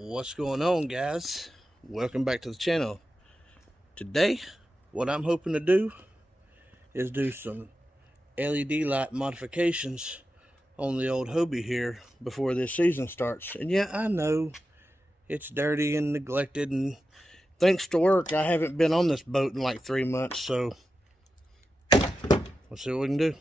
What's going on, guys? Welcome back to the channel. Today what I'm hoping to do is do some LED light modifications on the old Hobie here before this season starts. And yeah, I know it's dirty and neglected, and thanks to work I haven't been on this boat in like 3 months, so let's see what we can do.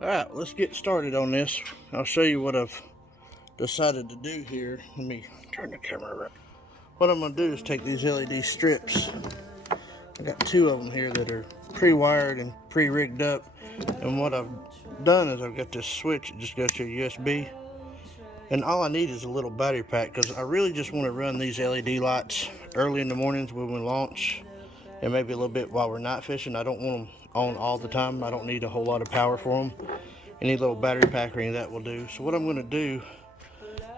Alright, let's get started on this. I'll show you what I've decided to do here. Let me turn the camera around. What I'm going to do is take these LED strips. I got 2 of them here that are pre-wired and pre-rigged up. And what I've done is I've got this switch. It just goes to a USB. And all I need is a little battery pack, because I really just want to run these LED lights early in the mornings when we launch, and maybe a little bit while we're night fishing. I don't want them on all the time. I don't need a whole lot of power for them. Any little battery pack or any of that will do. So what I'm going to do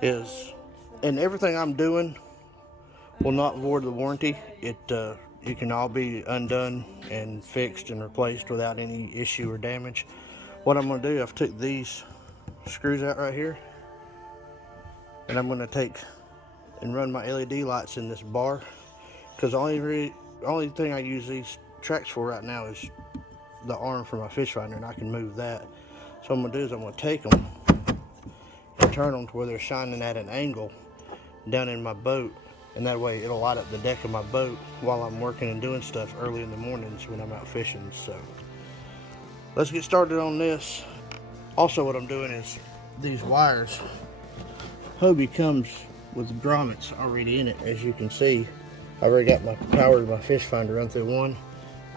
is, and everything I'm doing will not void the warranty. It can all be undone and fixed and replaced without any issue or damage. What I'm going to do, I've took these screws out right here, and I'm going to take and run my LED lights in this bar, because the only thing I use these tracks for right now is the arm for my fish finder, and I can move that. So what I'm going to do is I'm going to take them and turn them to where they're shining at an angle down in my boat, and that way it'll light up the deck of my boat while I'm working and doing stuff early in the mornings when I'm out fishing. So let's get started on this. Also, what I'm doing is these wires. Hobie comes with grommets already in it, as you can see. I already got my power to my fish finder run through one.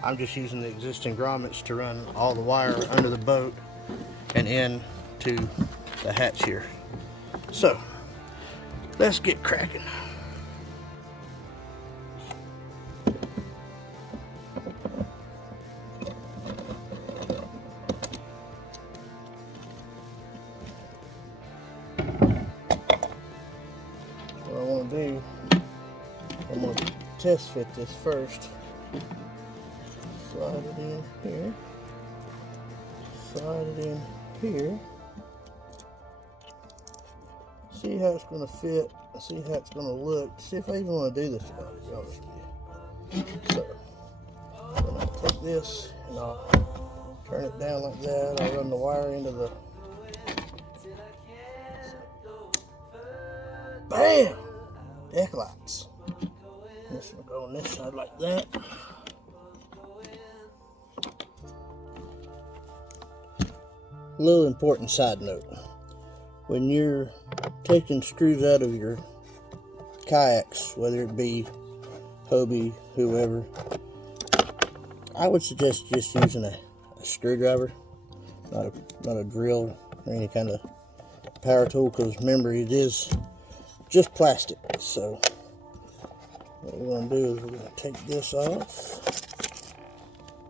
I'm just using the existing grommets to run all the wire under the boat and in to the hatch here. So let's get cracking. What I want to do, I'm going to test fit this first. Slide it in here. Slide it in here. See how it's going to fit. See how it's going to look. See if I even want to do this. So, I'm going to take this and I'll turn it down like that. I'll run the wire into the. Bam! Deck lights. This will go on this side like that. A little important side note. When you're taking screws out of your kayaks, whether it be Hobie, whoever, I would suggest just using a screwdriver, not a drill or any kind of power tool, because remember, it is just plastic. So what we're going to do is we're going to take this off,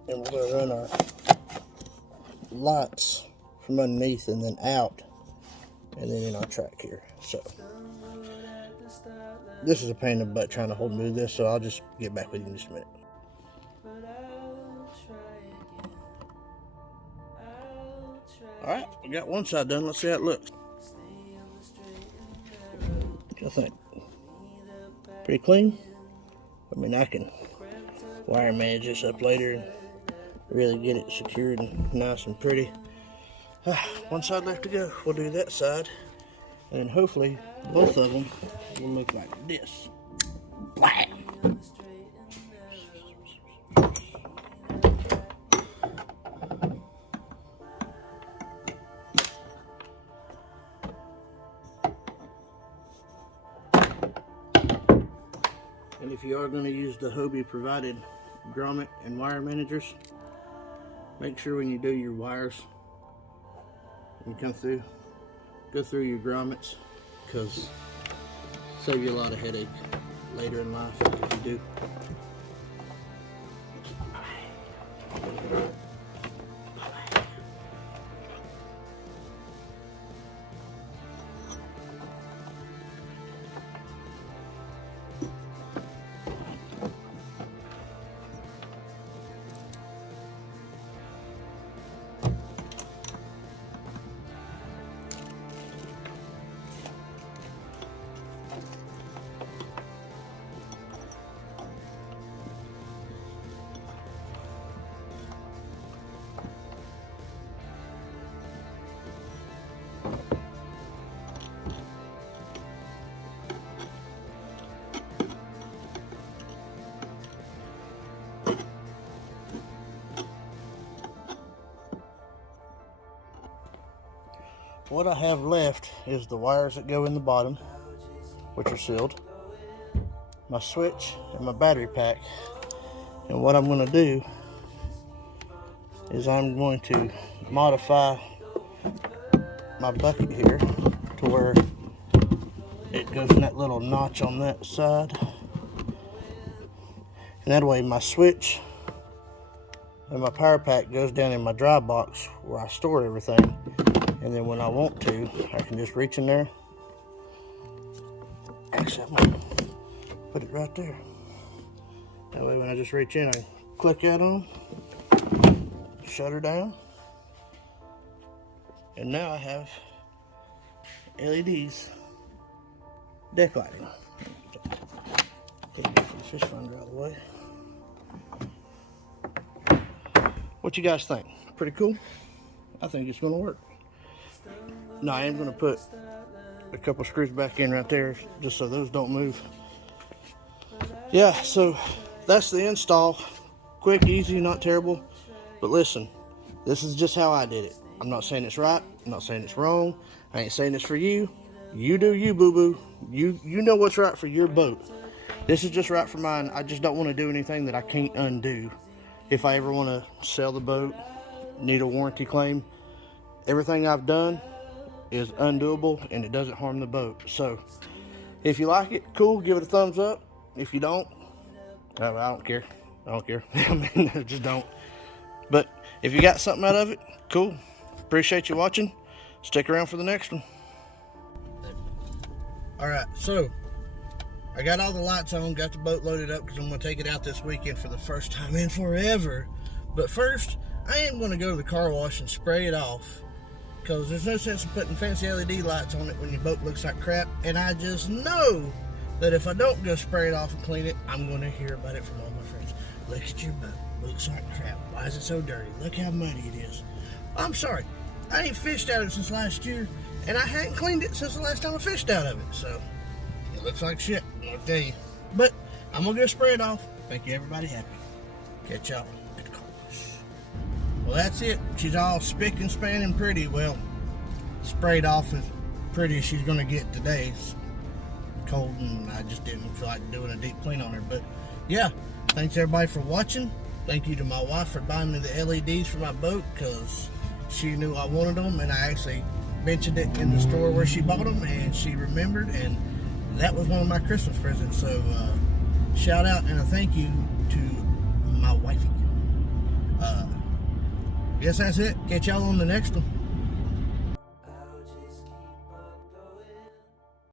and we're going to run our lights from underneath and then out, and then in our track here. So this is a pain in the butt trying to hold and move this, so I'll just get back with you in just a minute. Alright, we got one side done. Let's see how it looks. What do you think? Pretty clean? I mean, I can wire manage this up later and really get it secured and nice and pretty. One side left to go. We'll do that side, and then hopefully both of them will look like this. Blam! And if you are going to use the Hobie provided grommet and wire managers, make sure when you do your wires, you come through, go through your grommets because save you a lot of headache later in life if you do. What I have left is the wires that go in the bottom, which are sealed, my switch, and my battery pack. And what I'm going to do is I'm going to modify my bucket here to where it goes in that little notch on that side. And that way my switch and my power pack goes down in my dry box where I store everything. And then when I want to, I can just reach in there. Actually, I'm gonna put it right there. That way when I just reach in, I click that on, shut her down. And now I have LEDs deck lighting. Take the fish finder out of the way. What you guys think? Pretty cool? I think it's gonna work. Now I am going to put a couple screws back in right there just so those don't move. Yeah, so that's the install. Quick, easy, not terrible. But listen, this is just how I did it. I'm not saying it's right. I'm not saying it's wrong. I ain't saying it's for you. You do you, boo-boo. You know what's right for your boat. This is just right for mine. I just don't want to do anything that I can't undo. If I ever want to sell the boat, need a warranty claim, everything I've done is undoable and it doesn't harm the boat. So if you like it, cool, give it a thumbs up. If you don't, I don't care. I don't care. I mean, I just don't. But if you got something out of it, cool. Appreciate you watching. Stick around for the next one. Alright, so I got all the lights on, got the boat loaded up because I'm going to take it out this weekend for the first time in forever. But first, I am going to go to the car wash and spray it off, because there's no sense in putting fancy LED lights on it when your boat looks like crap. And I just know that if I don't go spray it off and clean it, I'm going to hear about it from all my friends. Look at your boat. Looks like crap. Why is it so dirty? Look how muddy it is. I'm sorry. I ain't fished out of it since last year, and I hadn't cleaned it since the last time I fished out of it. So it looks like shit, I'll tell you. But I'm going to go spray it off. Make everybody happy. Catch y'all at the car wash. Well, that's it. She's all spick and span and pretty. Well, sprayed off as pretty as she's going to get today. It's cold and I just didn't feel like doing a deep clean on her. But yeah, thanks everybody for watching. Thank you to my wife for buying me the LEDs for my boat, because she knew I wanted them, and I actually mentioned it in the store where she bought them, and she remembered, and that was one of my Christmas presents. So shout out and a thank you to my wifey. Guess that's it. Catch y'all on the next one.